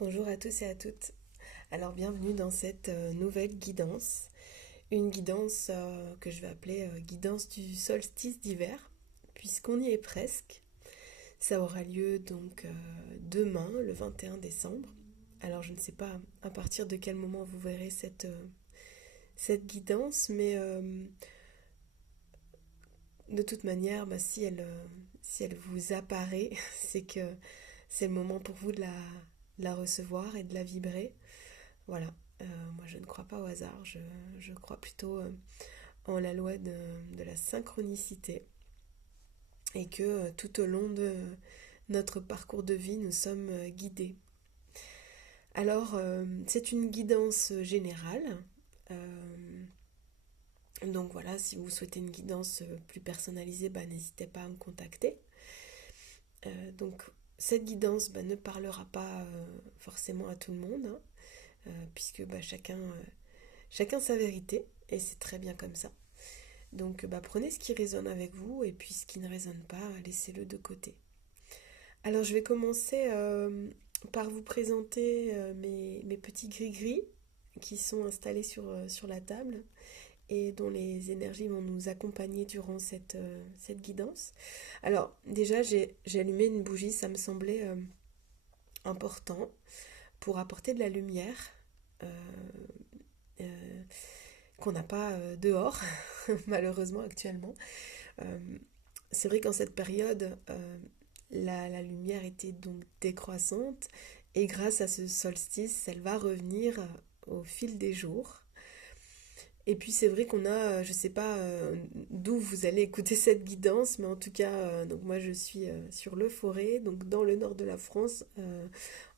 Bonjour à tous et à toutes. Alors bienvenue dans cette nouvelle guidance. Une guidance que je vais appeler guidance du solstice d'hiver, puisqu'on y est presque. Ça aura lieu donc demain, le 21 décembre. Alors je ne sais pas à partir de quel moment vous verrez cette guidance, mais de toute manière, si elle vous apparaît, c'est que c'est le moment pour vous de la recevoir et de la vibrer. Voilà. Moi, je ne crois pas au hasard. Je crois plutôt en la loi de la synchronicité et que tout au long de notre parcours de vie, nous sommes guidés. Alors, c'est une guidance générale. Euh, donc voilà, si vous souhaitez une guidance plus personnalisée, bah, n'hésitez pas à me contacter. Donc, cette guidance ne parlera pas forcément à tout le monde, hein, puisque bah, chacun sa vérité, et c'est très bien comme ça. Donc bah, prenez ce qui résonne avec vous et puis ce qui ne résonne pas, laissez-le de côté. Alors je vais commencer par vous présenter mes petits gris-gris qui sont installés sur la table et dont les énergies vont nous accompagner durant cette guidance. Alors déjà j'ai allumé une bougie, ça me semblait important pour apporter de la lumière euh, euh, qu'on n'a pas dehors malheureusement actuellement. Euh, c'est vrai qu'en cette période, la lumière était donc décroissante et grâce à ce solstice, elle va revenir au fil des jours. Et puis c'est vrai qu'on a, je sais pas d'où vous allez écouter cette guidance, mais en tout cas, donc moi je suis sur le Forêt, donc dans le nord de la France.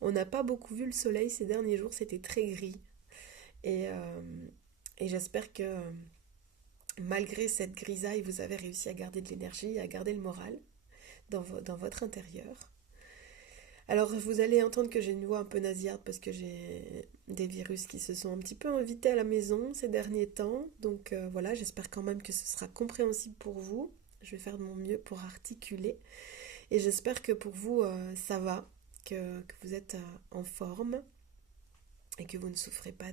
On n'a pas beaucoup vu le soleil ces derniers jours, c'était très gris. Et, euh, et j'espère que malgré cette grisaille, vous avez réussi à garder de l'énergie, à garder le moral dans votre intérieur. Alors vous allez entendre que j'ai une voix un peu nasillarde parce que j'ai des virus qui se sont un petit peu invités à la maison ces derniers temps. Donc voilà, j'espère quand même que ce sera compréhensible pour vous. Je vais faire de mon mieux pour articuler. Et j'espère que pour vous, ça va, que vous êtes en forme et que vous ne souffrez pas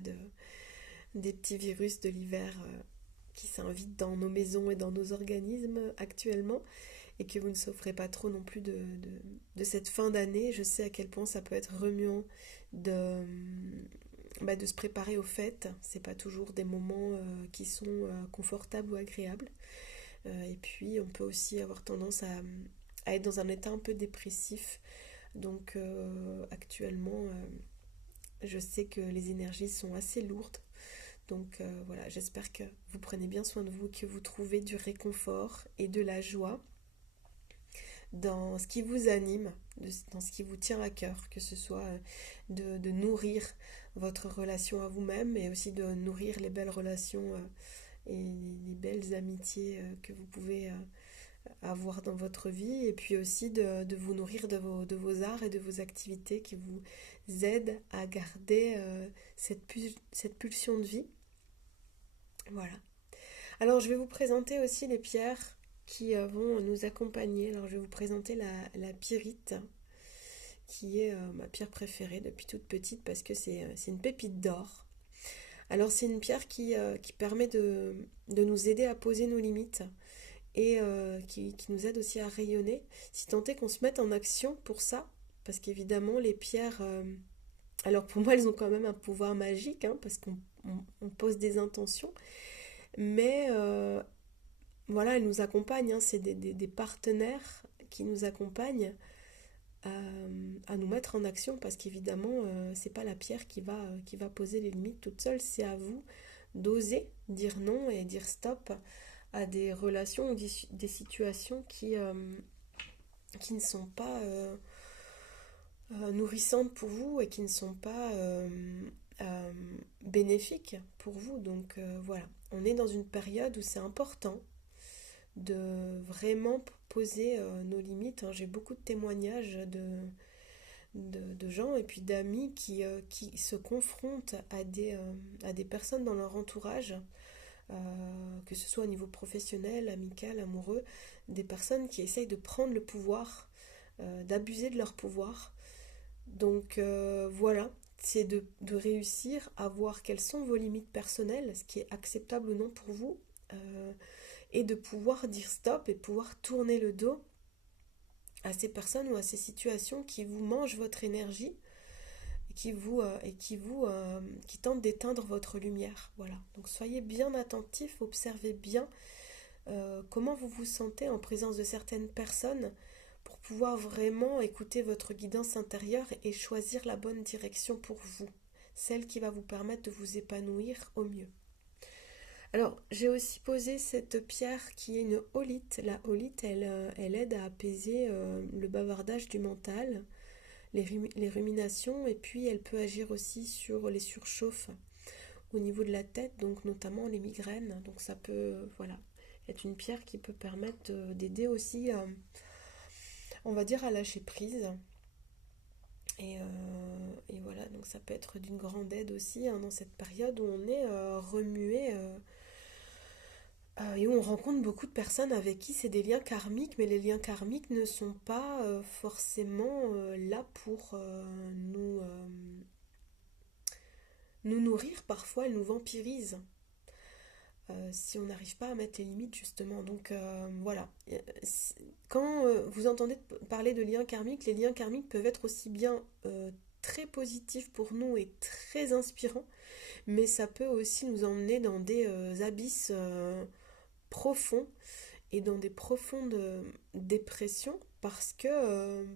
des petits virus de l'hiver qui s'invitent dans nos maisons et dans nos organismes actuellement. Et que vous ne souffrez pas trop non plus de cette fin d'année. Je sais à quel point ça peut être remuant de, de se préparer aux fêtes. C'est pas toujours des moments qui sont confortables ou agréables. Et puis on peut aussi avoir tendance à être dans un état un peu dépressif. Donc actuellement, je sais que les énergies sont assez lourdes. Donc voilà, j'espère que vous prenez bien soin de vous, que vous trouvez du réconfort et de la joie dans ce qui vous anime, dans ce qui vous tient à cœur, que ce soit de nourrir votre relation à vous-même, mais aussi de nourrir les belles relations et les belles amitiés que vous pouvez avoir dans votre vie, et puis aussi de vous nourrir de vos arts et de vos activités qui vous aident à garder cette pulsion de vie. Voilà. Alors, je vais vous présenter aussi les pierres qui vont nous accompagner. Alors, je vais vous présenter la pyrite, qui est ma pierre préférée depuis toute petite parce que c'est une pépite d'or. Alors, c'est une pierre qui permet de nous aider à poser nos limites et qui nous aide aussi à rayonner, si tant est qu'on se mette en action pour ça. Parce qu'évidemment, les pierres, alors pour moi, elles ont quand même un pouvoir magique, hein, parce qu'on pose des intentions, mais voilà, elles nous accompagnent, hein, c'est des partenaires qui nous accompagnent à nous mettre en action parce qu'évidemment, c'est pas la pierre qui va poser les limites toute seule, c'est à vous d'oser dire non et dire stop à des relations ou des situations qui ne sont pas nourrissantes pour vous et qui ne sont pas euh, bénéfiques pour vous. Donc voilà, on est dans une période où c'est important de vraiment poser nos limites, hein. J'ai beaucoup de témoignages de gens et puis d'amis qui se confrontent à des personnes dans leur entourage, que ce soit au niveau professionnel, amical, amoureux, des personnes qui essayent de prendre le pouvoir, d'abuser de leur pouvoir. Donc voilà, c'est de réussir à voir quelles sont vos limites personnelles, ce qui est acceptable ou non pour vous, euh, et de pouvoir dire stop et pouvoir tourner le dos à ces personnes ou à ces situations qui vous mangent votre énergie et qui tentent d'éteindre votre lumière. Voilà. Donc soyez bien attentifs, observez bien comment vous vous sentez en présence de certaines personnes pour pouvoir vraiment écouter votre guidance intérieure et choisir la bonne direction pour vous, celle qui va vous permettre de vous épanouir au mieux. Alors, j'ai aussi posé cette pierre qui est une holite. La holite, elle aide à apaiser le bavardage du mental, les ruminations, et puis elle peut agir aussi sur les surchauffes au niveau de la tête, donc notamment les migraines. Donc ça peut, voilà, être une pierre qui peut permettre d'aider aussi, on va dire, à lâcher prise. Et voilà, donc ça peut être d'une grande aide aussi dans cette période où on est remué et où on rencontre beaucoup de personnes avec qui c'est des liens karmiques, mais les liens karmiques ne sont pas forcément là pour nous nourrir. Parfois, elles nous vampirisent si on n'arrive pas à mettre les limites justement. Donc voilà. Quand vous entendez parler de liens karmiques, les liens karmiques peuvent être aussi bien très positifs pour nous et très inspirants, mais ça peut aussi nous emmener dans des abysses profonds et dans des profondes dépressions parce que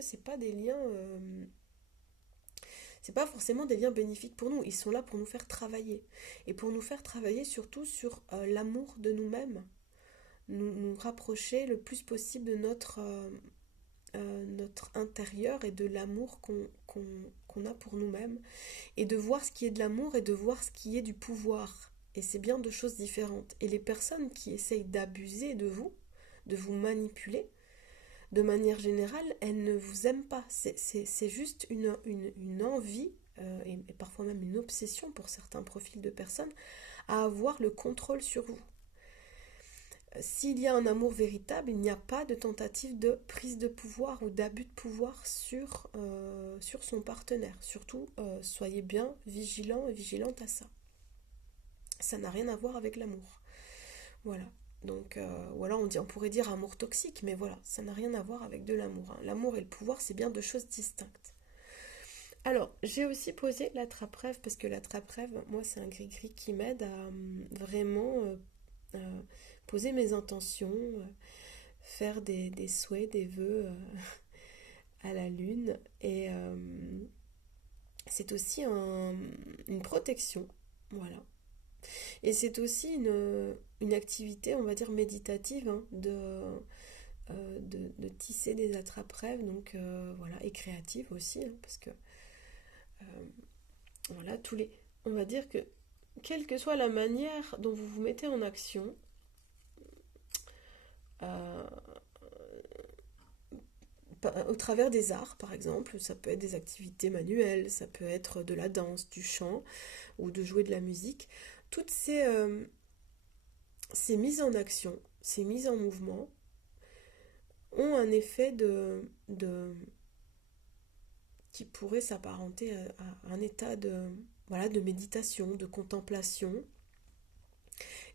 c'est pas des liens c'est pas forcément des liens bénéfiques pour nous, ils sont là pour nous faire travailler et pour nous faire travailler surtout sur l'amour de nous-mêmes, nous rapprocher le plus possible de notre intérieur et de l'amour qu'on a pour nous-mêmes et de voir ce qui est de l'amour et de voir ce qui est du pouvoir. Et c'est bien deux choses différentes. Et les personnes qui essayent d'abuser de vous manipuler, de manière générale, elles ne vous aiment pas. C'est juste une envie, et parfois même une obsession pour certains profils de personnes, à avoir le contrôle sur vous. S'il y a un amour véritable, il n'y a pas de tentative de prise de pouvoir ou d'abus de pouvoir sur son partenaire. Surtout, soyez bien vigilants et vigilantes à ça. Ça n'a rien à voir avec l'amour. Voilà. Donc voilà, on pourrait dire amour toxique, mais voilà, ça n'a rien à voir avec de l'amour. Hein. L'amour et le pouvoir, c'est bien deux choses distinctes. Alors, j'ai aussi posé la trappe-rêve, parce que la trappe-rêve, moi, c'est un gris-gris qui m'aide à vraiment poser mes intentions, faire des souhaits, des vœux à la lune. Et c'est aussi une protection, voilà. Et c'est aussi une activité, on va dire, méditative, hein, de tisser des attrape-rêves, donc voilà, et créative aussi, hein, parce que voilà, on va dire que quelle que soit la manière dont vous vous mettez en action, euh, au travers des arts par exemple, ça peut être des activités manuelles, ça peut être de la danse, du chant ou de jouer de la musique, toutes ces mises en action, ces mises en mouvement ont un effet qui pourrait s'apparenter à un état voilà, de méditation, de contemplation.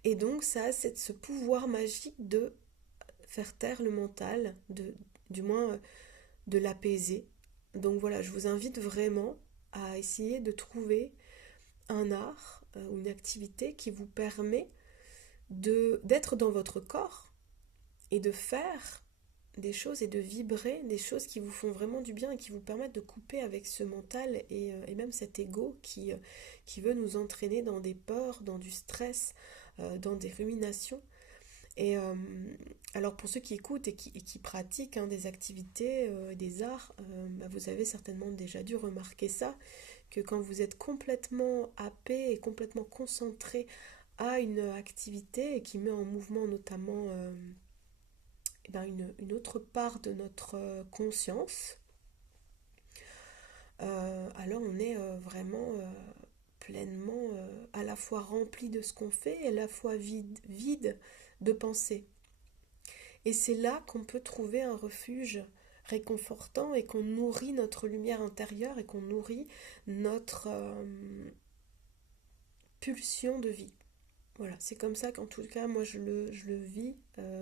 Et donc ça a ce pouvoir magique de faire taire le mental, du moins de l'apaiser. Donc voilà, je vous invite vraiment à essayer de trouver un art ou une activité qui vous permet d'être dans votre corps et de faire des choses et de vibrer des choses qui vous font vraiment du bien et qui vous permettent de couper avec ce mental et même cet ego qui veut nous entraîner dans des peurs, dans du stress, dans des ruminations. Et alors pour ceux qui écoutent et qui pratiquent hein, des activités, des arts, bah, vous avez certainement déjà dû remarquer ça, que quand vous êtes complètement happé et complètement concentré à une activité et qui met en mouvement notamment eh ben une autre part de notre conscience, alors on est vraiment pleinement à la fois rempli de ce qu'on fait et à la fois vide de pensée. Et c'est là qu'on peut trouver un refuge réconfortant et qu'on nourrit notre lumière intérieure et qu'on nourrit notre pulsion de vie. Voilà, c'est comme ça qu'en tout cas, moi, je le vis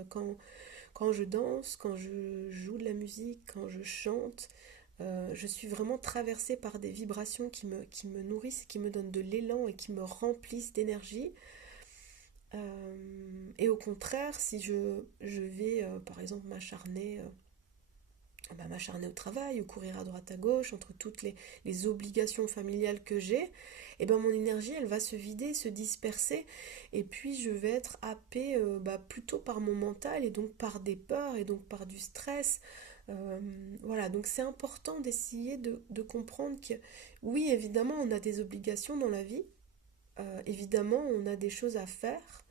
quand je danse, quand je joue de la musique, quand je chante. Je suis vraiment traversée par des vibrations qui me nourrissent, qui me donnent de l'élan et qui me remplissent d'énergie. Et au contraire, si je vais, par exemple, m'acharner au travail ou courir à droite à gauche entre toutes les obligations familiales que j'ai, et ben mon énergie elle va se vider, se disperser et puis je vais être happée plutôt par mon mental et donc par des peurs et donc par du stress. Voilà, donc c'est important d'essayer de comprendre que oui, évidemment, on a des obligations dans la vie, évidemment, on a des choses à faire,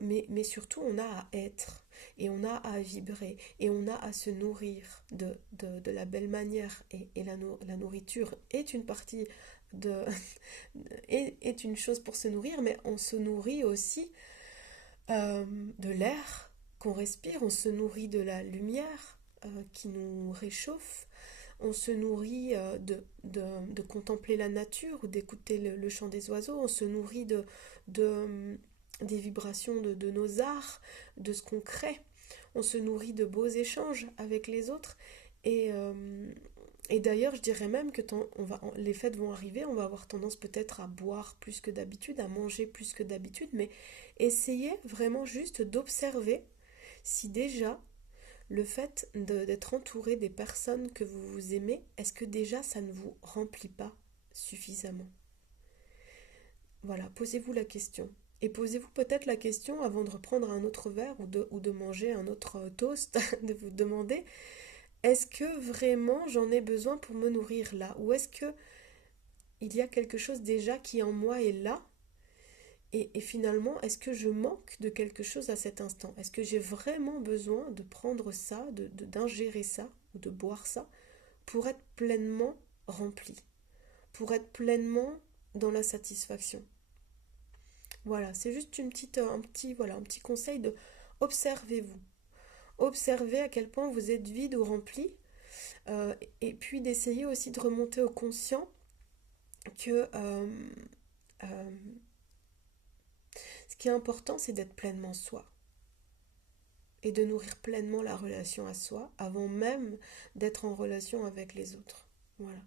mais surtout on a à être et on a à vibrer et on a à se nourrir de la belle manière et la nourriture est une partie de est une chose pour se nourrir, mais on se nourrit aussi de l'air qu'on respire, on se nourrit de la lumière qui nous réchauffe, on se nourrit de contempler la nature ou d'écouter le chant des oiseaux, on se nourrit de, des vibrations de nos arts, de ce qu'on crée. On se nourrit de beaux échanges avec les autres. Et, euh, et d'ailleurs, je dirais même que les fêtes vont arriver, on va avoir tendance peut-être à boire plus que d'habitude, à manger plus que d'habitude, mais essayez vraiment juste d'observer si déjà le fait d'être entouré des personnes que vous aimez, est-ce que déjà ça ne vous remplit pas suffisamment? Voilà, posez-vous la question. Et posez-vous peut-être la question avant de reprendre un autre verre ou de manger un autre toast, de vous demander, est-ce que vraiment j'en ai besoin pour me nourrir là? Ou est-ce que il y a quelque chose déjà qui en moi est là? Et finalement, est-ce que je manque de quelque chose à cet instant? Est-ce que j'ai vraiment besoin de prendre ça, d'ingérer ça ou de boire ça pour être pleinement rempli, pour être pleinement dans la satisfaction? Voilà, c'est juste un petit conseil de observez-vous. Observez à quel point vous êtes vide ou rempli, et puis d'essayer aussi de remonter au conscient que euh, ce qui est important, c'est d'être pleinement soi et de nourrir pleinement la relation à soi avant même d'être en relation avec les autres. Voilà.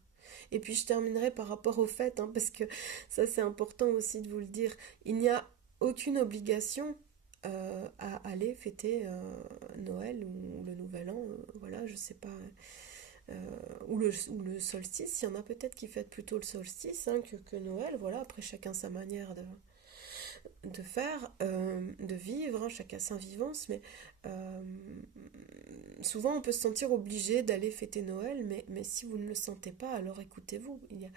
Et puis je terminerai par rapport au fait, hein, parce que ça c'est important aussi de vous le dire, il n'y a aucune obligation à aller fêter Noël ou le Nouvel An, voilà, je sais pas, ou le solstice, il y en a peut-être qui fêtent plutôt le solstice que Noël, voilà, après chacun sa manière de faire, de vivre, hein, chacun sa vivance, mais euh, souvent on peut se sentir obligé d'aller fêter Noël, mais si vous ne le sentez pas, alors écoutez-vous, il y a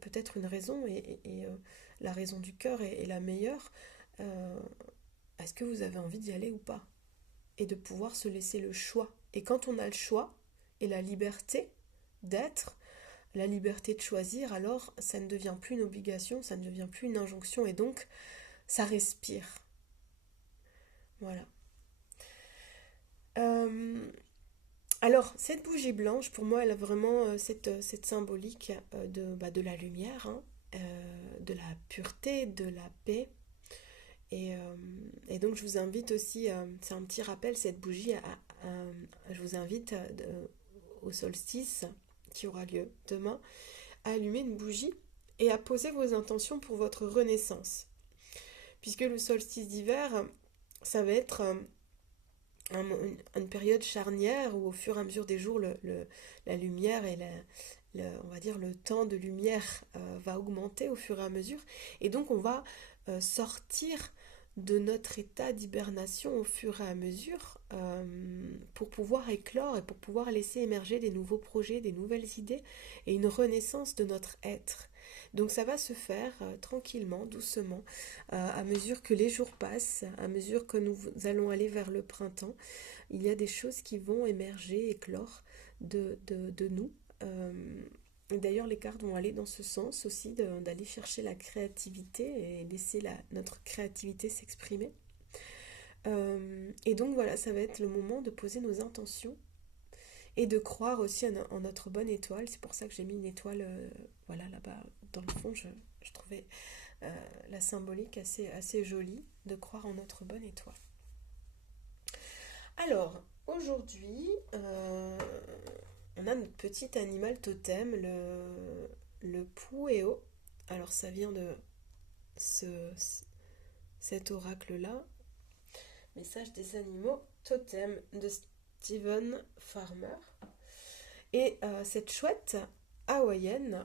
peut-être une raison, la raison du cœur est la meilleure. Euh, Est-ce que vous avez envie d'y aller ou pas? Et de pouvoir se laisser le choix. Et quand on a le choix et la liberté d'être, la liberté de choisir, alors ça ne devient plus une obligation, ça ne devient plus une injonction, et donc ça respire. Voilà. Euh, alors, cette bougie blanche, pour moi, elle a vraiment cette symbolique de la lumière, hein, de la pureté, de la paix. Et, euh, et donc, je vous invite aussi, c'est un petit rappel, cette bougie, je vous invite au solstice qui aura lieu demain, à allumer une bougie et à poser vos intentions pour votre renaissance. Puisque le solstice d'hiver, ça va être une période charnière où au fur et à mesure des jours, la lumière et on va dire le temps de lumière va augmenter au fur et à mesure. Et donc on va sortir de notre état d'hibernation au fur et à mesure pour pouvoir éclore et pour pouvoir laisser émerger des nouveaux projets, des nouvelles idées et une renaissance de notre être. Donc ça va se faire tranquillement, doucement, à mesure que les jours passent, à mesure que nous allons aller vers le printemps. Il y a des choses qui vont émerger, éclore de nous. D'ailleurs, les cartes vont aller dans ce sens aussi, d'aller chercher la créativité et laisser notre créativité s'exprimer. Et donc voilà, ça va être le moment de poser nos intentions et de croire aussi en notre bonne étoile. C'est pour ça que j'ai mis une étoile, voilà, là-bas dans le fond. Je trouvais la symbolique assez jolie, de croire en notre bonne étoile. Alors, aujourd'hui, on a notre petit animal totem, le Pueo. Alors, ça vient de ce, cet oracle-là, Message des animaux totem de Stephen Farmer. Et cette chouette hawaïenne,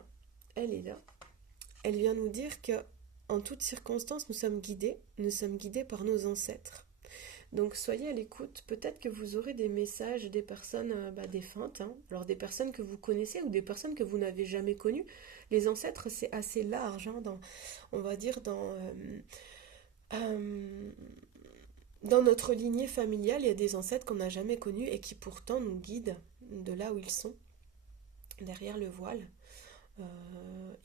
elle est là. Elle vient nous dire que en toutes circonstances, nous sommes guidés par nos ancêtres. Donc soyez à l'écoute, peut-être que vous aurez des messages des personnes défuntes, hein. Alors des personnes que vous connaissez ou des personnes que vous n'avez jamais connues. Les ancêtres, c'est assez large, hein, on va dire euh, dans notre lignée familiale, il y a des ancêtres qu'on n'a jamais connus et qui pourtant nous guident de là où ils sont, derrière le voile.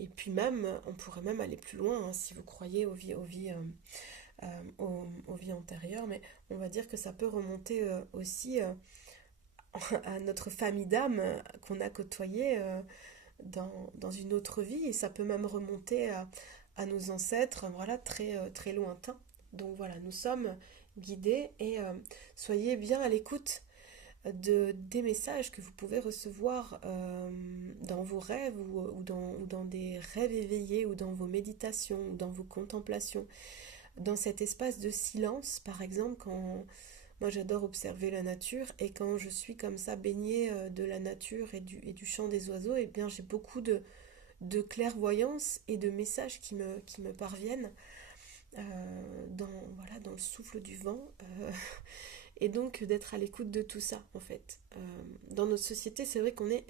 Et puis même, on pourrait même aller plus loin, hein, si vous croyez aux vies antérieures, mais on va dire que ça peut remonter aussi à notre famille d'âmes qu'on a côtoyée dans une autre vie, et ça peut même remonter à nos ancêtres, voilà, très lointains. Donc voilà, nous sommes guidés et soyez bien à l'écoute des messages que vous pouvez recevoir dans vos rêves ou dans des rêves éveillés ou dans vos méditations ou dans vos contemplations. Dans cet espace de silence, par exemple, quand moi j'adore observer la nature et quand je suis comme ça baignée de la nature et du chant des oiseaux, eh bien j'ai beaucoup de clairvoyance et de messages qui me parviennent voilà, dans le souffle du vent. Et donc d'être à l'écoute de tout ça en fait. Dans notre société, c'est vrai qu'on est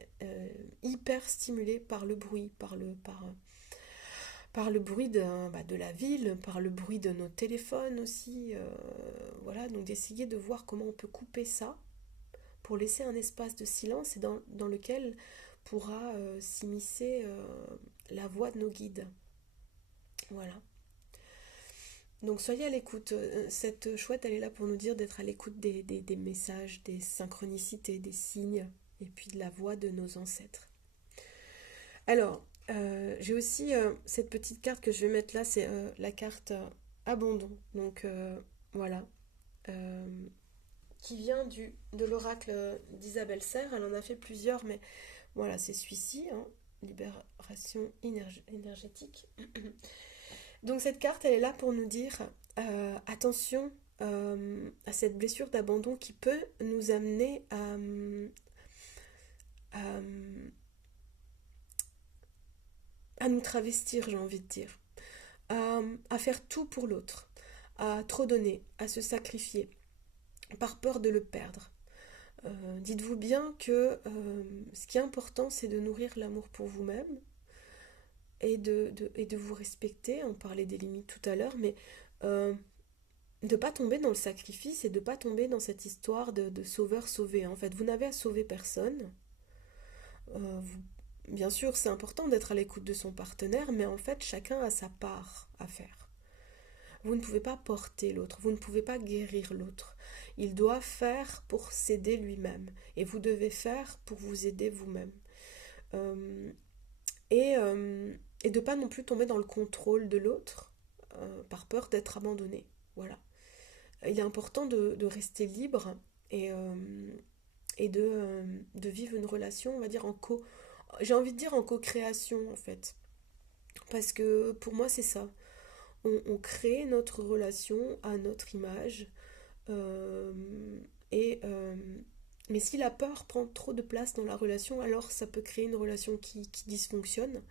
hyper stimulé par le bruit, par le bruit de la ville, par le bruit de nos téléphones aussi. Voilà, donc d'essayer de voir comment on peut couper ça pour laisser un espace de silence et dans lequel pourra s'immiscer la voix de nos guides. Voilà. Donc soyez à l'écoute. Cette chouette, elle est là pour nous dire d'être à l'écoute des messages, des synchronicités, des signes, et puis de la voix de nos ancêtres. Alors, j'ai aussi cette petite carte que je vais mettre là, c'est la carte abandon. Donc voilà, Euh, qui vient de l'oracle d'Isabelle Serre. Elle en a fait plusieurs, mais voilà, c'est celui-ci, hein, libération énergétique. Donc cette carte, elle est là pour nous dire attention à cette blessure d'abandon qui peut nous amener à, à nous travestir, j'ai envie de dire, à faire tout pour l'autre, à trop donner, à se sacrifier, par peur de le perdre. Dites-vous bien que ce qui est important, c'est de nourrir l'amour pour vous-même et de vous respecter. On parlait des limites tout à l'heure, mais de ne pas tomber dans le sacrifice et de ne pas tomber dans cette histoire de sauveur-sauvé. En fait, vous n'avez à sauver personne. Bien sûr, c'est important d'être à l'écoute de son partenaire, mais en fait, chacun a sa part à faire. Vous ne pouvez pas porter l'autre, vous ne pouvez pas guérir l'autre. Il doit faire pour s'aider lui-même, et vous devez faire pour vous aider vous-même. Euh, et de pas non plus tomber dans le contrôle de l'autre par peur d'être abandonné. Voilà. Il est important de rester libre et de vivre une relation, on va dire, j'ai envie de dire en co-création, en fait. Parce que pour moi, c'est ça. On crée notre relation à notre image. euh, et, euh, mais si la peur prend trop de place dans la relation, alors ça peut créer une relation qui dysfonctionne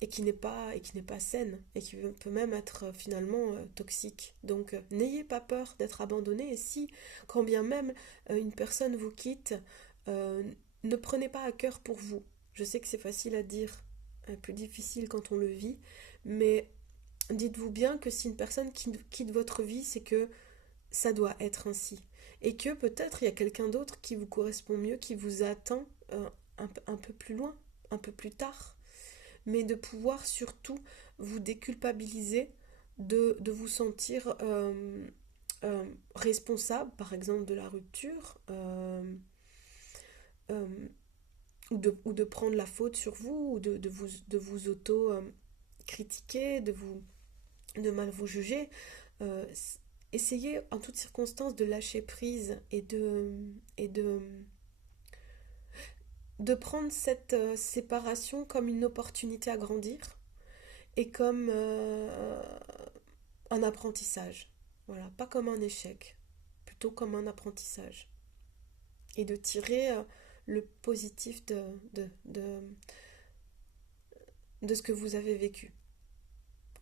et qui n'est pas saine et qui peut même être finalement toxique. Donc n'ayez pas peur d'être abandonné et si, quand bien même une personne vous quitte, euh, ne prenez pas à cœur pour vous. Je sais que c'est facile à dire, un peu difficile quand on le vit, mais dites-vous bien que si une personne quitte votre vie, c'est que ça doit être ainsi. Et que peut-être il y a quelqu'un d'autre qui vous correspond mieux, qui vous attend un peu plus loin, un peu plus tard. Mais de pouvoir surtout vous déculpabiliser, de vous sentir responsable, par exemple, de la rupture, euh, ou de prendre la faute sur vous, ou de vous auto-critiquer, de mal vous juger. Euh, Essayez en toutes circonstances de lâcher prise et de prendre cette séparation comme une opportunité à grandir et comme un apprentissage. Voilà, pas comme un échec, plutôt comme un apprentissage. Et de tirer le positif de ce que vous avez vécu.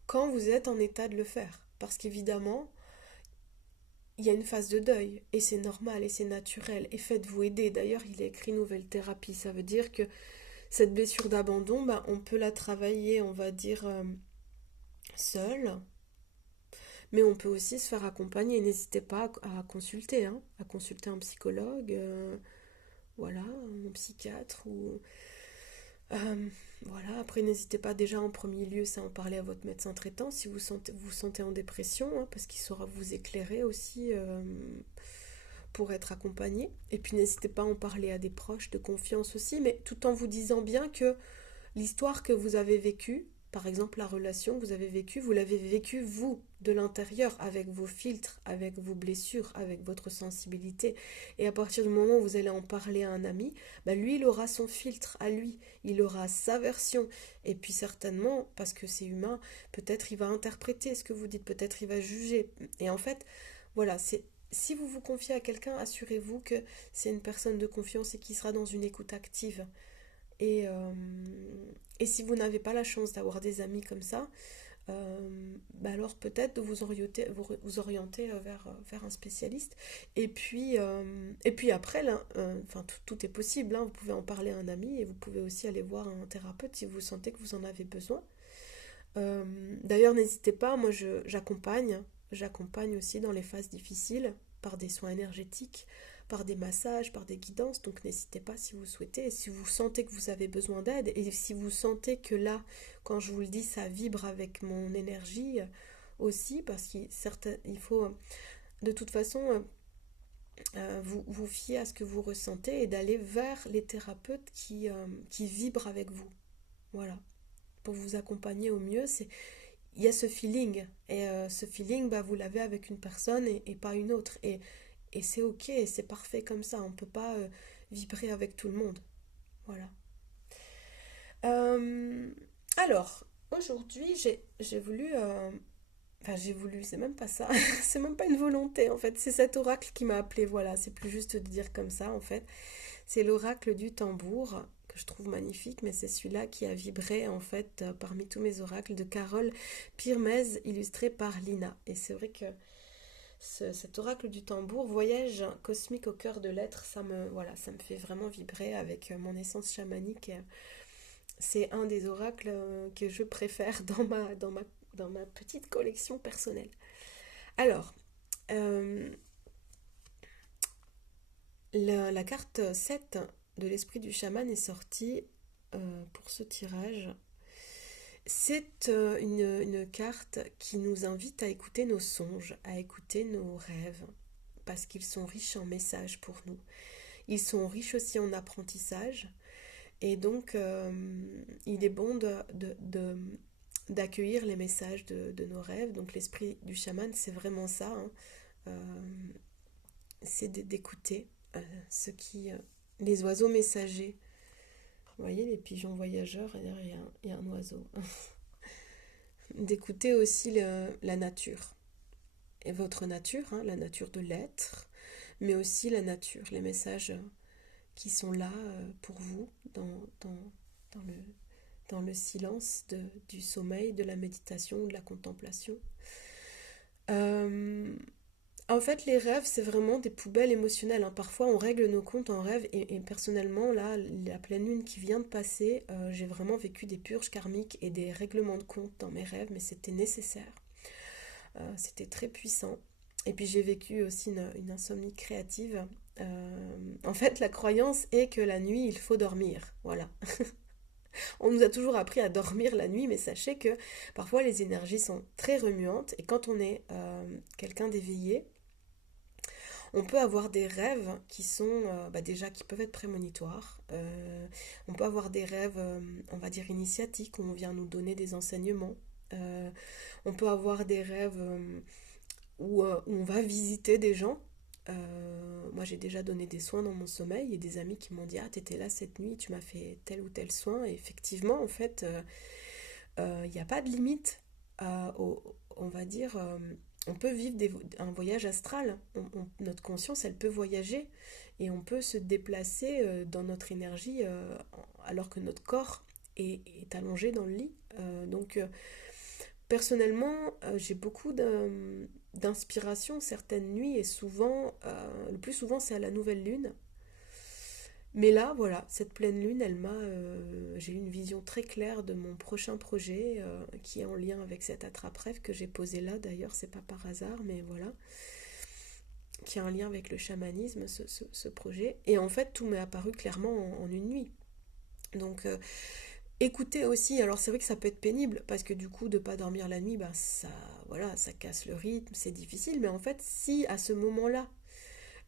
Quand vous êtes en état de le faire. Parce qu'évidemment, il y a une phase de deuil. Et c'est normal et c'est naturel. Et faites-vous aider. D'ailleurs, il a écrit Nouvelle Thérapie. Ça veut dire que cette blessure d'abandon, ben, on peut la travailler, on va dire, seule. Mais on peut aussi se faire accompagner. N'hésitez pas à consulter, hein, à consulter un psychologue, voilà, un psychiatre ou voilà. Après, n'hésitez pas déjà en premier lieu, c'est à en parler à votre médecin traitant si vous sentez en dépression, hein, parce qu'il saura vous éclairer aussi pour être accompagné. Et puis n'hésitez pas à en parler à des proches de confiance aussi, mais tout en vous disant bien que l'histoire que vous avez vécue, par exemple la relation que vous avez vécue, vous l'avez vécue vous, de l'intérieur, avec vos filtres, avec vos blessures, avec votre sensibilité. Et à partir du moment où vous allez en parler à un ami, bah lui, il aura son filtre à lui, il aura sa version. Et puis certainement, parce que c'est humain, peut-être il va interpréter ce que vous dites, peut-être il va juger. Et en fait, voilà, c'est... Si vous vous confiez à quelqu'un, assurez-vous que c'est une personne de confiance et qui sera dans une écoute active. Et, euh, et si vous n'avez pas la chance d'avoir des amis comme ça, bah alors peut-être de vous orienter vers un spécialiste. Et puis après, là, enfin, tout est possible, hein. Vous pouvez en parler à un ami et vous pouvez aussi aller voir un thérapeute si vous sentez que vous en avez besoin. D'ailleurs, n'hésitez pas, moi j'accompagne aussi dans les phases difficiles par des soins énergétiques, par des massages, par des guidances. Donc n'hésitez pas si vous souhaitez, et si vous sentez que vous avez besoin d'aide, et si vous sentez que là, quand je vous le dis, ça vibre avec mon énergie aussi, parce qu'il faut de toute façon vous fier à ce que vous ressentez et d'aller vers les thérapeutes qui vibrent avec vous. Voilà, pour vous accompagner au mieux. Il y a ce feeling, et ce feeling, bah, vous l'avez avec une personne et pas une autre. Et c'est ok, c'est parfait comme ça. On ne peut pas vibrer avec tout le monde. Voilà. Euh, alors, aujourd'hui, j'ai voulu... enfin, j'ai voulu, c'est même pas ça. C'est même pas une volonté, en fait. C'est cet oracle qui m'a appelé. Voilà, c'est plus juste de dire comme ça, en fait. C'est l'oracle du tambour, que je trouve magnifique, mais c'est celui-là qui a vibré, en fait, parmi tous mes oracles, de Carole Pirmez, illustré par Lina. Et c'est vrai que cet oracle du tambour, voyage cosmique au cœur de l'être, voilà, ça me fait vraiment vibrer avec mon essence chamanique. C'est un des oracles que je préfère dans ma petite collection personnelle. Alors, euh, la carte 7 de l'esprit du chaman est sortie pour ce tirage. C'est une carte qui nous invite à écouter nos songes, à écouter nos rêves, parce qu'ils sont riches en messages pour nous. Ils sont riches aussi en apprentissage, et donc il est bon d'accueillir les messages de nos rêves. Donc l'esprit du chaman, c'est vraiment ça, hein. C'est d'écouter les oiseaux messagers. Vous voyez, les pigeons voyageurs, et derrière, il y a un oiseau. D'écouter aussi la nature. Et votre nature, hein, la nature de l'être, mais aussi la nature, les messages qui sont là pour vous dans le, dans le silence du sommeil, de la méditation ou de la contemplation. Euh, En fait, les rêves, c'est vraiment des poubelles émotionnelles, hein. Parfois, on règle nos comptes en rêve. Et personnellement, là, la pleine lune qui vient de passer, j'ai vraiment vécu des purges karmiques et des règlements de comptes dans mes rêves, mais c'était nécessaire. C'était très puissant. Et puis, j'ai vécu aussi une insomnie créative. En fait, la croyance est que la nuit, il faut dormir. Voilà. On nous a toujours appris à dormir la nuit, mais sachez que parfois, les énergies sont très remuantes. Et quand on est quelqu'un d'éveillé, On peut avoir des rêves qui sont déjà qui peuvent être prémonitoires. On peut avoir des rêves, on va dire initiatiques, où on vient nous donner des enseignements. Euh, on peut avoir des rêves où on va visiter des gens. Moi, j'ai déjà donné des soins dans mon sommeil et des amis qui m'ont dit: Ah, t'étais là cette nuit, tu m'as fait tel ou tel soin. Et effectivement, en fait, il n'y a pas de limite on va dire, on peut vivre un voyage astral. Notre conscience, elle peut voyager et on peut se déplacer dans notre énergie alors que notre corps est allongé dans le lit. Personnellement, j'ai beaucoup d'inspiration certaines nuits et souvent, le plus souvent, c'est à la nouvelle lune. Mais là, voilà, cette pleine lune, j'ai eu une vision très claire de mon prochain projet qui est en lien avec cet attrape-rêve que j'ai posé là. D'ailleurs, c'est pas par hasard, mais voilà, qui a un lien avec le chamanisme, ce projet. Et en fait, tout m'est apparu clairement en une nuit. Donc, écoutez aussi. Alors, c'est vrai que ça peut être pénible parce que du coup, de pas dormir la nuit, bah ça, voilà, ça casse le rythme, c'est difficile. Mais en fait, si à ce moment-là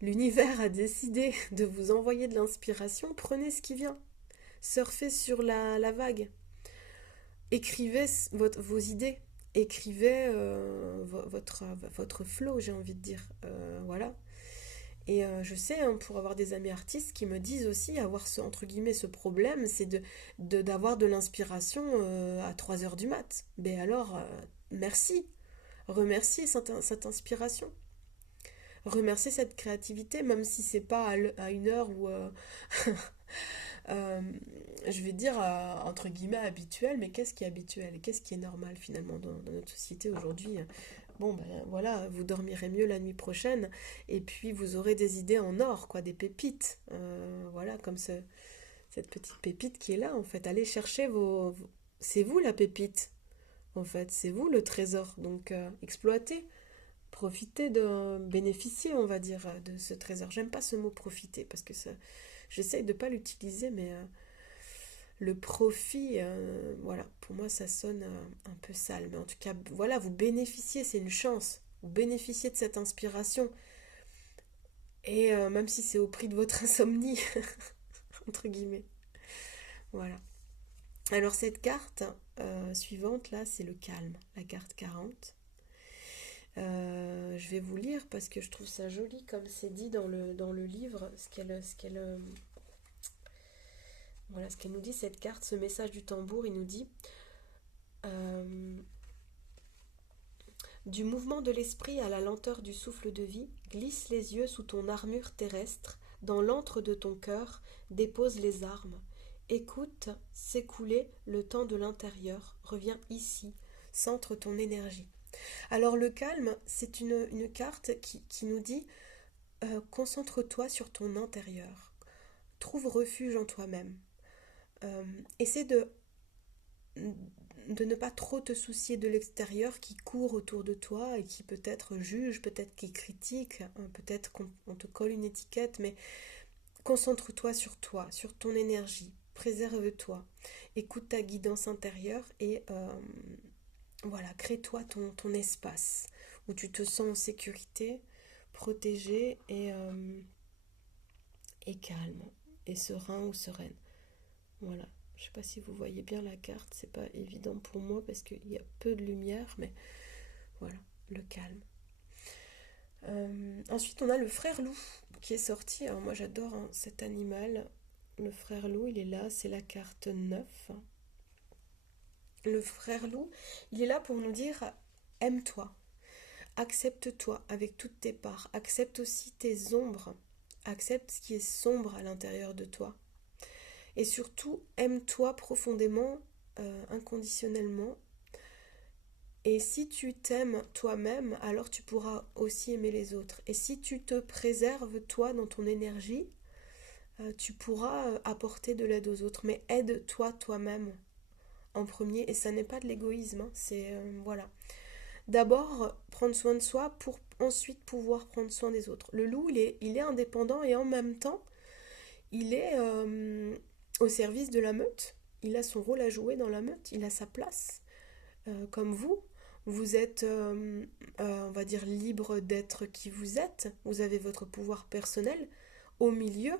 l'univers a décidé de vous envoyer de l'inspiration, prenez ce qui vient. Surfez sur la vague. Écrivez vos idées. Écrivez votre flow, j'ai envie de dire. Voilà. Et je sais, hein, pour avoir des amis artistes qui me disent aussi avoir entre guillemets, ce problème, c'est d'avoir de l'inspiration à 3 heures du mat. Mais alors, merci. Remerciez cette inspiration. Remercier cette créativité, même si c'est pas à une heure où, euh, je vais dire, entre guillemets, habituel, mais qu'est-ce qui est habituel et qu'est-ce qui est normal finalement dans notre société aujourd'hui. Bon, ben voilà, vous dormirez mieux la nuit prochaine et puis vous aurez des idées en or, quoi, des pépites. Voilà, comme cette petite pépite qui est là, en fait. Allez chercher c'est vous la pépite, en fait, c'est vous le trésor, donc exploitez. Profiter de bénéficier, on va dire, de ce trésor. J'aime pas ce mot profiter parce que j'essaye de pas l'utiliser, mais le profit, voilà, pour moi ça sonne un peu sale. Mais en tout cas, voilà, vous bénéficiez, c'est une chance. Vous bénéficiez de cette inspiration. Et même si c'est au prix de votre insomnie, entre guillemets. Voilà. Alors cette carte suivante, là, c'est le calme, la carte 40. Je vais vous lire parce que je trouve ça joli comme c'est dit dans le livre, voilà, ce qu'elle nous dit, cette carte, ce message du tambour, il nous dit euh, du mouvement de l'esprit à la lenteur du souffle de vie, glisse les yeux sous ton armure terrestre, dans l'antre de ton cœur, dépose les armes. Écoute s'écouler le temps de l'intérieur, reviens ici, centre ton énergie. Alors le calme, c'est une carte qui nous dit concentre-toi sur ton intérieur, trouve refuge en toi-même. Essaie de ne pas trop te soucier de l'extérieur qui court autour de toi et qui peut-être juge, peut-être qui critique, peut-être qu'on te colle une étiquette, mais concentre-toi, sur ton énergie, préserve-toi, écoute ta guidance intérieure et voilà, crée-toi ton espace où tu te sens en sécurité, protégé et calme et serein ou sereine. Voilà. Je sais pas si vous voyez bien la carte, c'est pas évident pour moi parce qu'il y a peu de lumière, mais voilà, le calme. Ensuite, on a le frère loup qui est sorti. Alors moi, j'adore cet animal. Le frère loup, il est là, c'est la carte 9. Le frère loup, il est là pour nous dire aime-toi, accepte-toi avec toutes tes parts, accepte aussi tes ombres, accepte ce qui est sombre à l'intérieur de toi. Et surtout, aime-toi profondément, inconditionnellement. Et si tu t'aimes toi-même, alors tu pourras aussi aimer les autres. Et si tu te préserves toi dans ton énergie, tu pourras apporter de l'aide aux autres. Mais aide-toi toi-même en premier. Et ça n'est pas de l'égoïsme, hein, c'est voilà. D'abord, prendre soin de soi pour ensuite pouvoir prendre soin des autres. Le loup, il est indépendant et en même temps, il est au service de la meute. Il a son rôle à jouer dans la meute. Il a sa place, comme vous. Vous êtes, on va dire, libre d'être qui vous êtes. Vous avez votre pouvoir personnel au milieu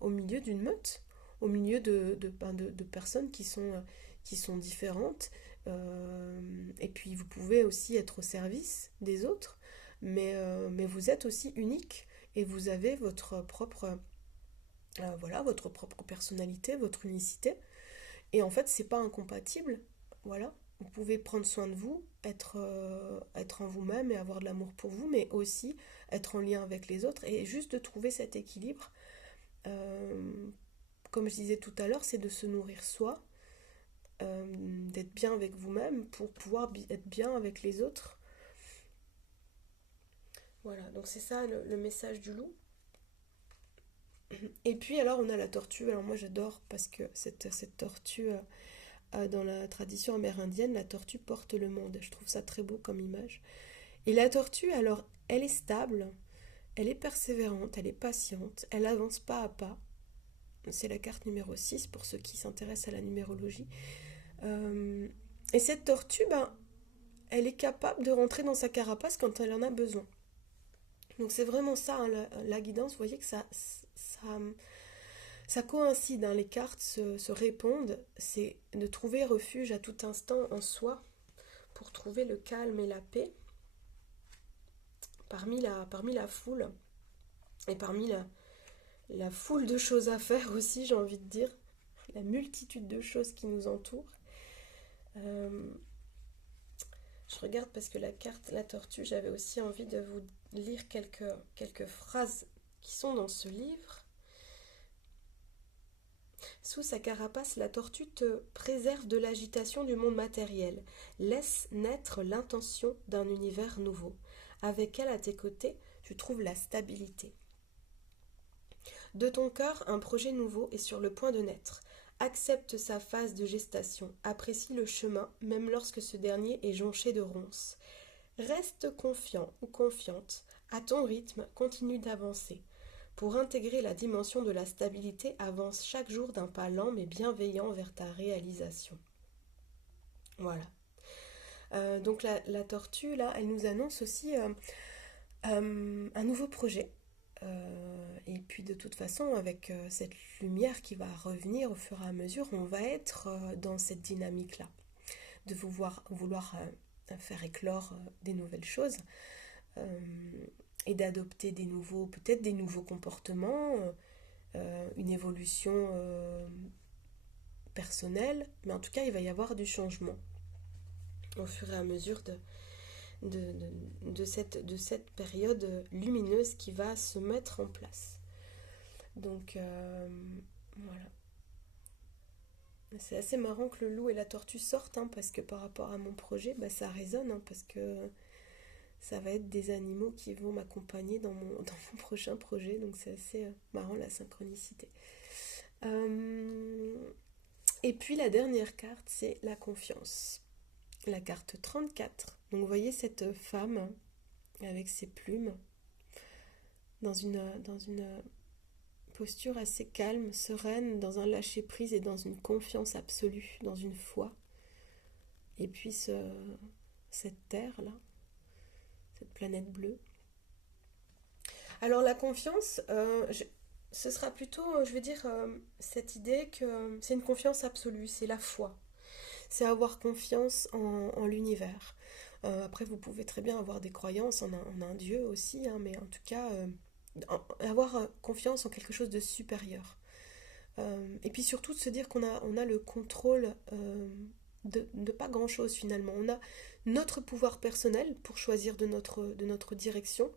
au milieu d'une meute, au milieu de personnes qui sont différentes. Et puis vous pouvez aussi être au service des autres, mais vous êtes aussi unique et vous avez voilà, votre propre personnalité, votre unicité. Et en fait, c'est pas incompatible. Voilà. Vous pouvez prendre soin de vous, être en vous-même et avoir de l'amour pour vous, mais aussi être en lien avec les autres et juste de trouver cet équilibre. Euh, Comme je disais tout à l'heure, c'est de se nourrir soi, d'être bien avec vous-même pour pouvoir être bien avec les autres. Voilà, donc c'est ça le message du loup. Et puis alors on a la tortue. Alors moi j'adore parce que cette tortue, dans la tradition amérindienne, la tortue porte le monde. Je trouve ça très beau comme image. Et la tortue, alors, elle est stable, elle est persévérante, elle est patiente, elle avance pas à pas. C'est la carte numéro 6 pour ceux qui s'intéressent à la numérologie. Euh, et cette tortue, ben, elle est capable de rentrer dans sa carapace quand elle en a besoin. Donc c'est vraiment ça, hein, la guidance. Vous voyez que ça coïncide, hein, les cartes se répondent. C'est de trouver refuge à tout instant en soi pour trouver le calme et la paix parmi la foule et parmi la foule de choses à faire aussi, j'ai envie de dire, la multitude de choses qui nous entourent. Euh, je regarde parce que la carte, la tortue, j'avais aussi envie de vous lire quelques phrases qui sont dans ce livre. Sous sa carapace, la tortue te préserve de l'agitation du monde matériel, laisse naître l'intention d'un univers nouveau. Avec elle à tes côtés, tu trouves la stabilité. De ton cœur, un projet nouveau est sur le point de naître. Accepte sa phase de gestation, apprécie le chemin, même lorsque ce dernier est jonché de ronces. Reste confiant ou confiante, à ton rythme, continue d'avancer. Pour intégrer la dimension de la stabilité, avance chaque jour d'un pas lent mais bienveillant vers ta réalisation. Voilà. Donc la tortue, là, elle nous annonce aussi un nouveau projet. Et puis de toute façon, avec cette lumière qui va revenir au fur et à mesure, on va être dans cette dynamique-là, de vouloir faire éclore des nouvelles choses euh, et d'adopter peut-être des nouveaux comportements, une évolution personnelle, mais en tout cas, il va y avoir du changement au fur et à mesure de, de cette période lumineuse qui va se mettre en place. Donc voilà. C'est assez marrant que le loup et la tortue sortent, hein, parce que par rapport à mon projet, bah, ça résonne, hein, parce que ça va être des animaux qui vont m'accompagner dans mon prochain projet. Donc c'est assez marrant la synchronicité. Euh, et puis la dernière carte, c'est la confiance. La carte 34. Donc vous voyez cette femme avec ses plumes dans une posture assez calme, sereine, dans un lâcher-prise et dans une confiance absolue, dans une foi. Et puis cette terre-là, cette planète bleue. Alors la confiance, ce sera plutôt, je vais dire, cette idée que c'est une confiance absolue, c'est la foi. C'est avoir confiance en l'univers. Après, vous pouvez très bien avoir des croyances en un Dieu aussi, hein, mais en tout cas, avoir confiance en quelque chose de supérieur. Et puis surtout de se dire on a le contrôle de pas grand-chose finalement. On a notre pouvoir personnel pour choisir de notre direction,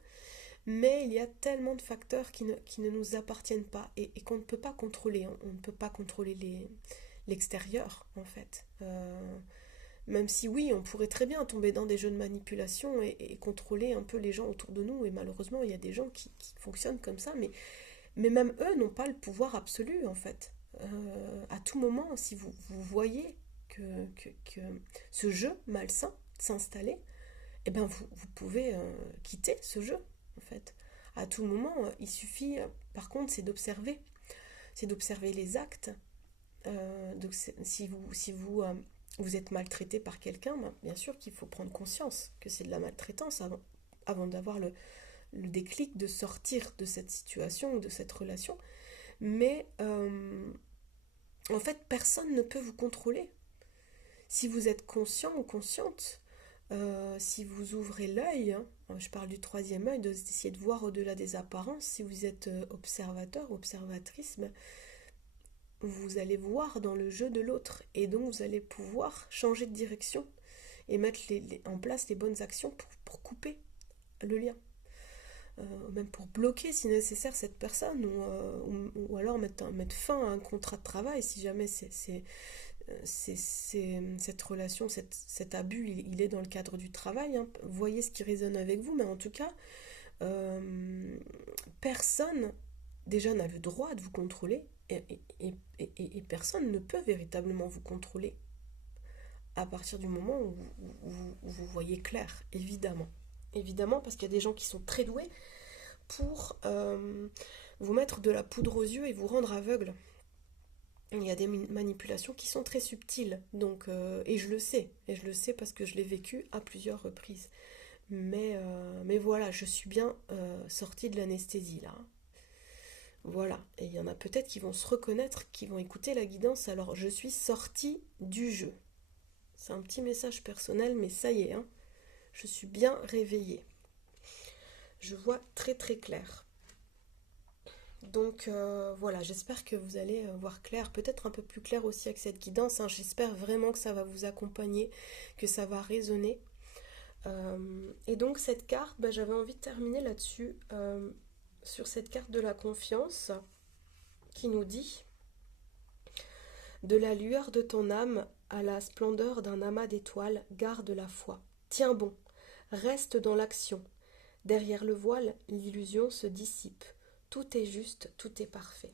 mais il y a tellement de facteurs qui ne nous appartiennent pas et qu'on ne peut pas contrôler. On ne peut pas contrôler l'extérieur en fait. Même si oui, on pourrait très bien tomber dans des jeux de manipulation et contrôler un peu les gens autour de nous. Et malheureusement, il y a des gens qui fonctionnent comme ça, mais même eux n'ont pas le pouvoir absolu, en fait. À tout moment, si vous voyez que ce jeu malsain s'installer, eh ben vous pouvez quitter ce jeu, en fait. À tout moment, il suffit, par contre, c'est d'observer. C'est d'observer les actes. Donc si vous vous êtes maltraité par quelqu'un, ben, bien sûr qu'il faut prendre conscience que c'est de la maltraitance avant d'avoir le déclic de sortir de cette situation ou de cette relation. Mais en fait, personne ne peut vous contrôler. Si vous êtes conscient ou consciente, si vous ouvrez l'œil, hein, je parle du troisième œil, d'essayer de voir au-delà des apparences, si vous êtes observateur, observatrice, ben, vous allez voir dans le jeu de l'autre et donc vous allez pouvoir changer de direction et mettre en place les bonnes actions pour couper le lien. Même pour bloquer si nécessaire cette personne ou alors mettre fin à un contrat de travail si jamais cette relation, cet abus, il est dans le cadre du travail. Hein. Voyez ce qui résonne avec vous, mais en tout cas, personne déjà n'a le droit de vous contrôler et personne ne peut véritablement vous contrôler à partir du moment où vous voyez clair, évidemment. Évidemment, parce qu'il y a des gens qui sont très doués pour vous mettre de la poudre aux yeux et vous rendre aveugle. Il y a des manipulations qui sont très subtiles, donc, et je le sais parce que je l'ai vécu à plusieurs reprises. Mais voilà, je suis bien sortie de l'anesthésie là. Voilà, et il y en a peut-être qui vont se reconnaître, qui vont écouter la guidance, alors je suis sortie du jeu. C'est un petit message personnel, mais ça y est, hein, je suis bien réveillée. Je vois très très clair. Donc voilà, j'espère que vous allez voir clair, peut-être un peu plus clair aussi avec cette guidance. Hein. J'espère vraiment que ça va vous accompagner, que ça va résonner. Et donc cette carte, bah, j'avais envie de terminer là-dessus, sur cette carte de la confiance qui nous dit: de la lueur de ton âme à la splendeur d'un amas d'étoiles, garde la foi. Tiens bon, reste dans l'action. Derrière le voile, l'illusion se dissipe. Tout est juste, tout est parfait.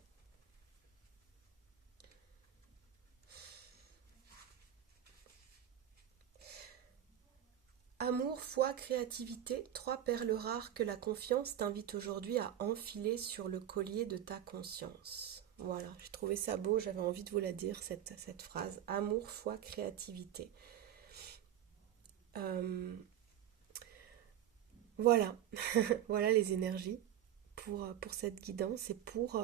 Amour, foi, créativité, trois perles rares que la confiance t'invite aujourd'hui à enfiler sur le collier de ta conscience. Voilà, j'ai trouvé ça beau, j'avais envie de vous la dire, cette phrase. Amour, foi, créativité. Voilà, voilà les énergies pour cette guidance et pour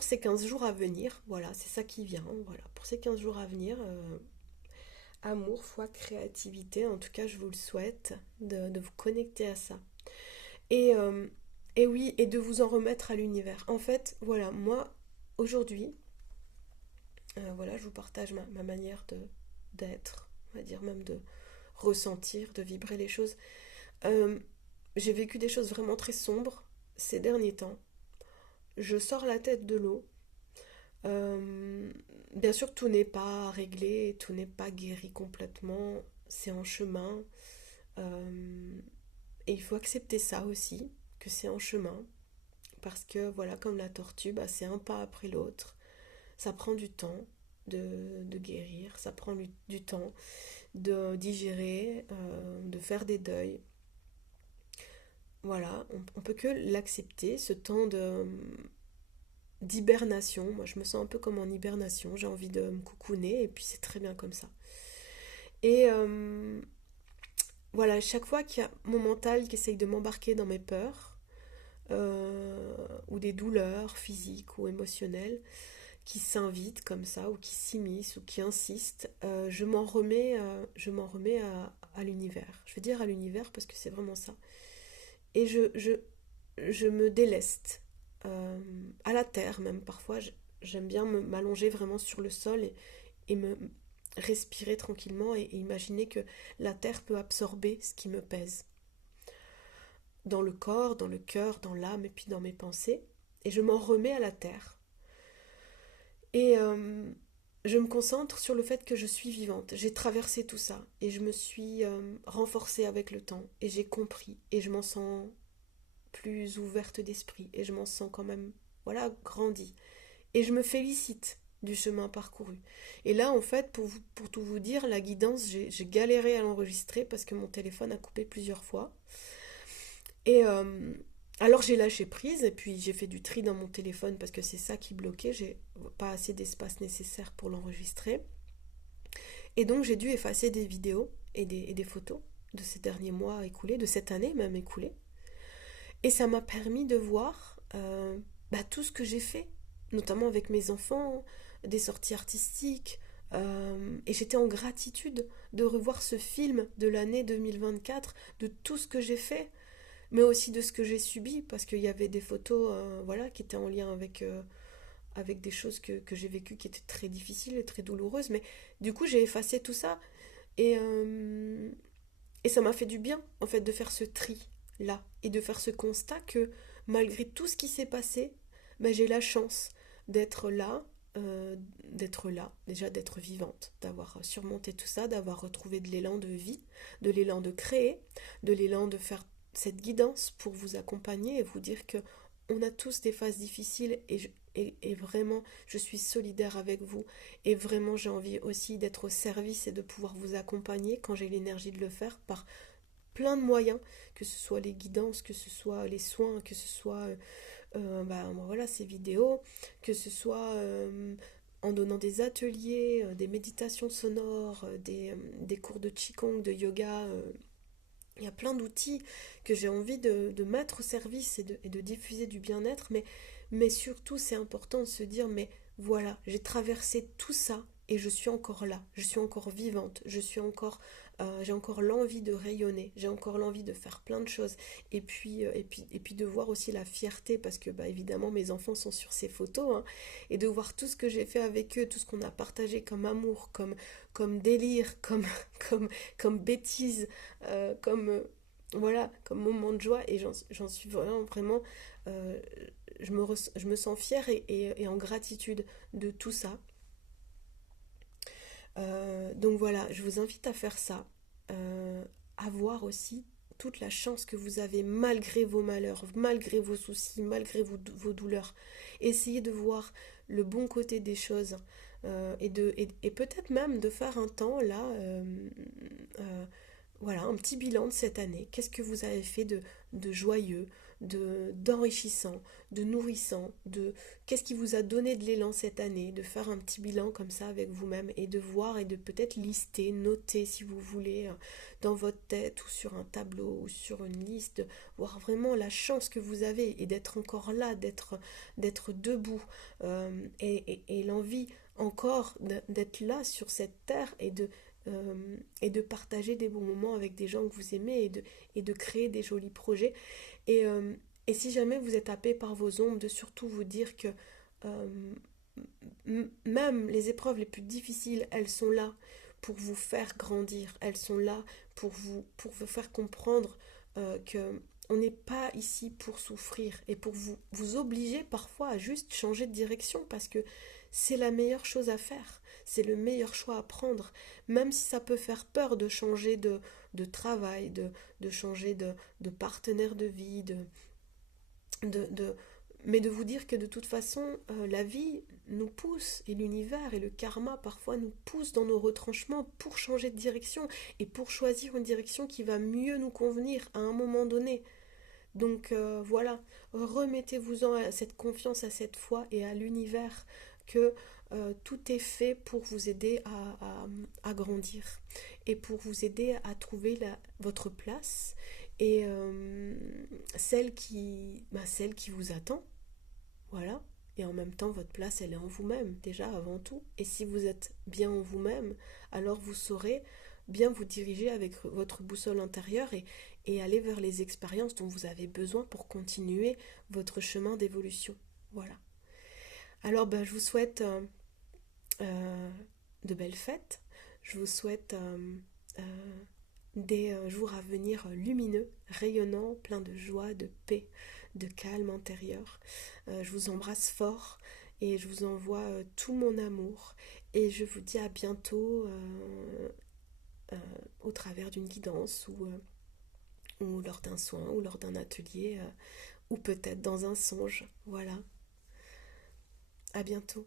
ces 15 jours à venir. Voilà, c'est ça qui vient. Voilà, pour ces 15 jours à venir, amour, foi, créativité. En tout cas, je vous le souhaite de vous connecter à ça. Et, euh, et oui, et de vous en remettre à l'univers. En fait, voilà, moi, aujourd'hui, voilà, je vous partage ma manière d'être, on va dire même de ressentir, de vibrer les choses. Euh, j'ai vécu des choses vraiment très sombres ces derniers temps. Je sors la tête de l'eau. Bien sûr, tout n'est pas réglé, tout n'est pas guéri complètement. C'est en chemin. Euh, et il faut accepter ça aussi, que c'est en chemin. Parce que, voilà, comme la tortue, bah, c'est un pas après l'autre. Ça prend du temps de guérir, ça prend du temps de digérer, de faire des deuils. Voilà, on peut que l'accepter, ce temps d'hibernation. Moi, je me sens un peu comme en hibernation. J'ai envie de me coucouner et puis c'est très bien comme ça. Et voilà, chaque fois qu'il y a mon mental qui essaye de m'embarquer dans mes peurs ou des douleurs physiques ou émotionnelles qui s'invitent comme ça ou qui s'immiscent ou qui insistent, je m'en remets à l'univers. Je veux dire à l'univers parce que c'est vraiment ça. Et je me déleste à la terre même. Parfois, j'aime bien m'allonger vraiment sur le sol et me respirer tranquillement et imaginer que la terre peut absorber ce qui me pèse. Dans le corps, dans le cœur, dans l'âme et puis dans mes pensées. Et je m'en remets à la terre. Et je me concentre sur le fait que je suis vivante. J'ai traversé tout ça et je me suis renforcée avec le temps et j'ai compris et je m'en sens plus ouverte d'esprit et je m'en sens quand même, voilà, grandie. Et je me félicite du chemin parcouru. Et là, en fait, pour tout vous dire, la guidance, j'ai galéré à l'enregistrer parce que mon téléphone a coupé plusieurs fois. Et alors j'ai lâché prise et puis j'ai fait du tri dans mon téléphone parce que c'est ça qui bloquait. J'ai pas assez d'espace nécessaire pour l'enregistrer. Et donc j'ai dû effacer des vidéos et des photos de ces derniers mois écoulés, de cette année même écoulée. Et ça m'a permis de voir tout ce que j'ai fait, notamment avec mes enfants, des sorties artistiques. Et j'étais en gratitude de revoir ce film de l'année 2024, de tout ce que j'ai fait, mais aussi de ce que j'ai subi, parce qu'il y avait des photos voilà, qui étaient en lien avec des choses que j'ai vécues qui étaient très difficiles et très douloureuses. Mais du coup, j'ai effacé tout ça. Et, euh, et ça m'a fait du bien, en fait, de faire ce tri là et de faire ce constat que malgré tout ce qui s'est passé, j'ai la chance d'être là, euh, déjà d'être vivante, d'avoir surmonté tout ça, d'avoir retrouvé de l'élan de vie, de l'élan de créer, de l'élan de faire cette guidance pour vous accompagner et vous dire que on a tous des phases difficiles et vraiment je suis solidaire avec vous et vraiment j'ai envie aussi d'être au service et de pouvoir vous accompagner quand j'ai l'énergie de le faire par plein de moyens, que ce soit les guidances, que ce soit les soins, que ce soit voilà, ces vidéos, que ce soit en donnant des ateliers, des méditations sonores, des cours de Qigong, de yoga. Il y a plein d'outils que j'ai envie de mettre au service et de diffuser du bien-être, mais surtout c'est important de se dire, mais voilà, j'ai traversé tout ça et je suis encore là, je suis encore vivante, j'ai encore l'envie de rayonner, j'ai encore l'envie de faire plein de choses, et puis de voir aussi la fierté, parce que évidemment mes enfants sont sur ces photos, hein, et de voir tout ce que j'ai fait avec eux, tout ce qu'on a partagé comme amour, comme délire, comme bêtise, voilà, comme moment de joie, et j'en suis vraiment, euh, je me sens fière et en gratitude de tout ça. Donc voilà, je vous invite à faire ça, à voir aussi toute la chance que vous avez malgré vos malheurs, malgré vos soucis, malgré vos douleurs. Essayez de voir le bon côté des choses, et peut-être même de faire un temps là, euh, voilà, un petit bilan de cette année. Qu'est-ce que vous avez fait de joyeux, d'enrichissant, de nourrissant, qu'est-ce qui vous a donné de l'élan cette année, de faire un petit bilan comme ça avec vous-même et de voir et de peut-être lister, noter si vous voulez, dans votre tête ou sur un tableau ou sur une liste, voir vraiment la chance que vous avez et d'être encore là, d'être debout, et l'envie encore d'être là sur cette terre et de partager des bons moments avec des gens que vous aimez et de créer des jolis projets. Et, euh, et si jamais vous êtes happé par vos ombres, de surtout vous dire que euh, même les épreuves les plus difficiles, elles sont là pour vous faire grandir, elles sont là pour vous faire comprendre que on n'est pas ici pour souffrir et pour vous obliger parfois à juste changer de direction, parce que c'est la meilleure chose à faire, c'est le meilleur choix à prendre, même si ça peut faire peur de changer de travail, de changer de partenaire de vie, de, mais de vous dire que de toute façon, la vie nous pousse, et l'univers et le karma parfois nous poussent dans nos retranchements pour changer de direction et pour choisir une direction qui va mieux nous convenir à un moment donné. Donc voilà, remettez-vous-en à cette confiance, à cette foi et à l'univers que tout est fait pour vous aider à grandir et pour vous aider à trouver votre place et celle qui vous attend. Voilà. Et en même temps, votre place, elle est en vous-même, déjà avant tout. Et si vous êtes bien en vous-même, alors vous saurez bien vous diriger avec votre boussole intérieure et aller vers les expériences dont vous avez besoin pour continuer votre chemin d'évolution. Voilà. Alors, je vous souhaite euh, de belles fêtes. Je vous souhaite des jours à venir lumineux, rayonnants, pleins de joie, de paix, de calme intérieur. Je vous embrasse fort et je vous envoie tout mon amour. Et je vous dis à bientôt euh, au travers d'une guidance ou lors d'un soin ou lors d'un atelier ou peut-être dans un songe. Voilà. À bientôt.